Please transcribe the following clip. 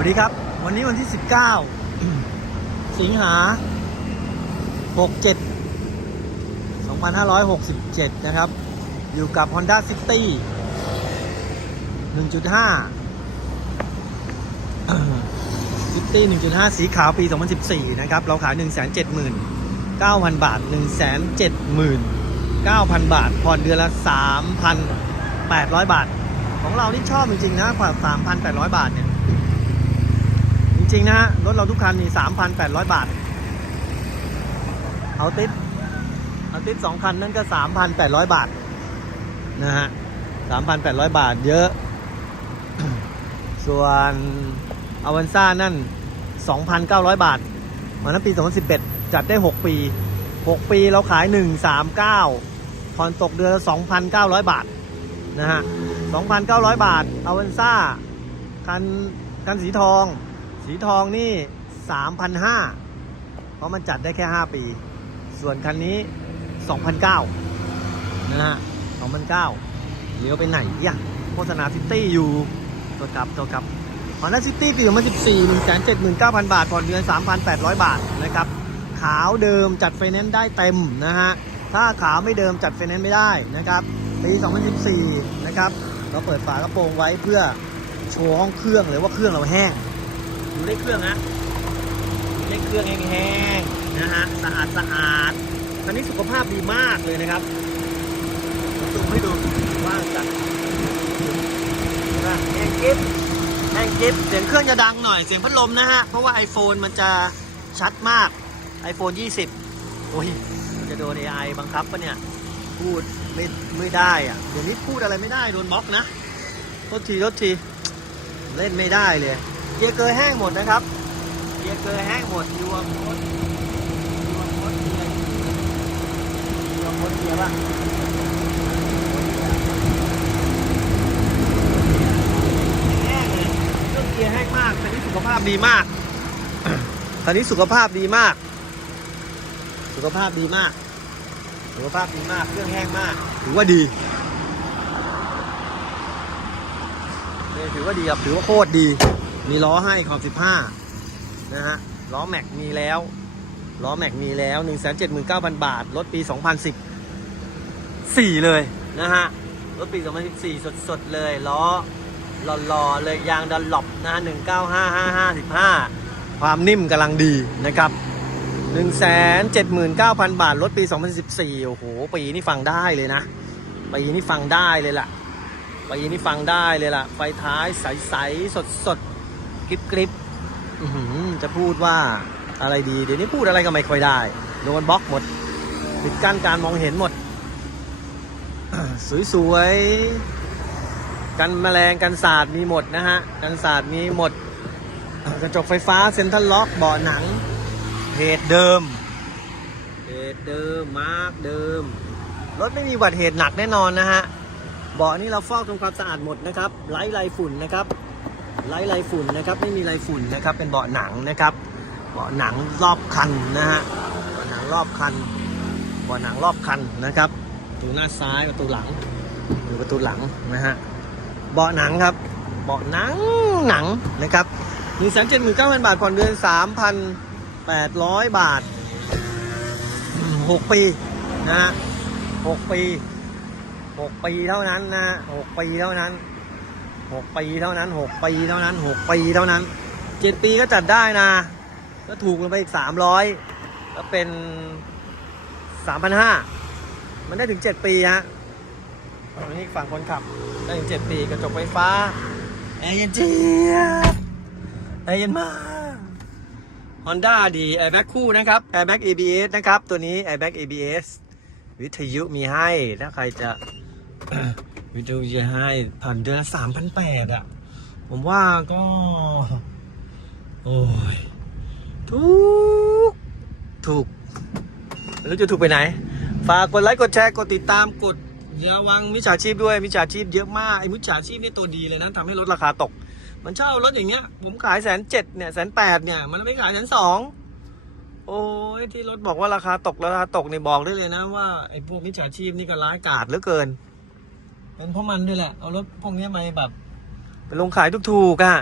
วัสดีครับ วันนี้วันที่ 19 สิงหา 67 2567 นะครับ อยู่กับ Honda City 1.5 City 1.5 สีขาวปี 2014 นะครับ เราขาย 179,000 บาท 179,000 บาท ผ่อนเดือนละ 3,800 บาท ของเรานี่ชอบจริงๆนะกว่า3,800 บาทเนี่ย ริง ๆ นะฮะ รถเราทุกคันนี่3,800บาท เอาติดเอาติดสองคันนั่นก็3,800บาท นะฮะ3,800บาทเยอะ ส่วนอวันซ่านั่น2,900บาทวันนั้นปี2011จัดได้6ปี6ปีเราขาย139ผ่อนตกเดือนละ2,900บาท นะฮะ2,900บาทอวันซ่าคันคันสีทอง สีทองนี่3,500เพราะมันจัดได้แค่5ปี ส่วนคันนี้2,900นะฮะ2,900เลี้ยวไปไหนอะโฆษณาซิตี้อยู่ตัวกลับตัวกลับฮอนด้าซิตี้ปี2014 179,000บาท ผ่อนเดือน3,800บาทนะครับ ขาวเดิมจัดไฟแนนซ์ได้เต็มนะฮะ ถ้าขาวไม่เดิมจัดไฟแนนซ์ไม่ได้นะครับ ปี 2014 นะครับ เราเปิดฝากระโปรงไว้เพื่อโชว์ห้องเครื่องเลยว่าเครื่องเราแห้ง ดูได้เครื่องนะได้เครื่องแห้งๆนะฮะสะอาดสะอาดคันนี้สุขภาพดีมากเลยนะครับซูมให้ดูว่างจัดแห้งกิ๊บแห้งกิ๊บเสียงเครื่องจะดังหน่อยเสียงพัดลมนะฮะ เพราะว่า iPhone มันจะชัดมาก iPhone 20 โอ้ยจะโดน AI บังคับปะเนี่ย พูดไม่ไม่ได้อะเดี๋ยวนี้พูดอะไรไม่ได้ โดนบล็อกนะโทษทีโทษที เล่นไม่ได้เลย เกียร์เกยแห้งหมดนะครับ เกียร์เกยแห้งหมดยูวโคตยูวโคตเกียร์ยูวโคตเกียร์ป่ะแห้งเลยเครื่องเกียร์แห้งมากคันนี้สุขภาพดีมากคันนี้สุขภาพดีมาก สุขภาพดีมาก สุขภาพดีมาก เครื่องแห้งมาก ถือว่าดีเนี่ยถือว่าดีครับ ถือว่าโคตรดี มีล้อให้ขอบ15นะฮะล้อแม็กมีแล้วล้อแม็กมีแล้ว 179,000 บาท รถปี 2014 เลยนะฮะ รถปี 2014 สดๆ เลย ล้อหล่อๆ เลยยางดันหลบนะฮะ1955515ความนิ่มกำลังดีนะครับ 179,000 บาท รถปี 2014 โอ้โห ปีนี้ฟังได้เลยนะ ปีนี้ฟังได้เลยล่ะ ปีนี้ฟังได้เลยล่ะ ไฟท้ายใสๆ สดๆ กริบกริบๆจะพูดว่าอะไรดี เดี๋ยวนี้พูดอะไรก็ไม่ค่อยได้ โดนบล็อกหมดปิดกั้นการมองเห็นหมด สวยๆ กันแมลงกันศาสตร์มีหมดนะฮะ กันศาสตร์มีหมด กระจกไฟฟ้าเซ็นทรัลล็อกเบาะหนัง เพจเดิม เพจเดิม มาร์กเดิม รถไม่มีอุบัติเหตุหนักแน่นอนนะฮะ เบาะนี่เราฟอกทำความสะอาดหมดนะครับ ไร้ไรฝุ่นนะครับ ไร้ไรฝุ่นนะครับไม่มีไรฝุ่นนะครับเป็นเบาะหนังนะครับเบาะหนังรอบคันนะฮะเบาะหนังรอบคันเบาะหนังรอบคันนะครับประตูหน้าซ้ายประตูหลังหรือประตูหลังนะฮะเบาะหนังครับเบาะหนังหนังนะครับหนึ่งแสนเจ็ดหมื่นเก้าพันบาทผ่อนเดือนสามพันแปดร้อยบาทหกปีนะฮะหกปีหกปีเท่านั้นนะหกปีเท่านั้น หกปีเท่านั้นหกปีเท่านั้นหกปีเท่านั้นเจ็ดปีก็จัดได้นะ ก็ถูกลงไปอีกสามร้อยก็เป็นสามพันห้ามันได้ถึงเจ็ดปีฮะอันนี้ฝั่งคนขับ ได้ถึงเจ็ดปีกระจกไฟฟ้าแอร์เย็นเจี๊ยบแอร์เย็นมาก Honda ดี Airbag คู่นะครับ Airbag ABS นะครับ ตัวนี้ Airbag ABS วิทยุมีให้ถ้าใครจะ วิทยุจะให้ผ่อนเดือนสามพันแปดอะ ผมว่าก็ โอ้ย ถูก ถูกไม่รู้จะถูกไปไหน ฝากกดไลค์กดแชร์กดติดตามกดระวังมิจฉาชีพด้วยมิจฉาชีพเยอะมากไอ้มิจฉาชีพนี่ตัวดีเลยนะทำให้ลดราคาตก มันเช่ารถอย่างเงี้ย ผมขายแสนเจ็ดเนี่ยแสนแปดเนี่ย มันไม่ขายแสนสองโอ้ยที่รถบอกว่าราคาตกราคาตกเนี่ยบอกได้เลยนะว่าไอ้พวกมิจฉาชีพนี่ก็ร้ายกาจเหลือเกิน เป็นเพราะมันด้วยแหละ เอารถพวกนี้มาแบบ ไปลงขายถูกๆอะ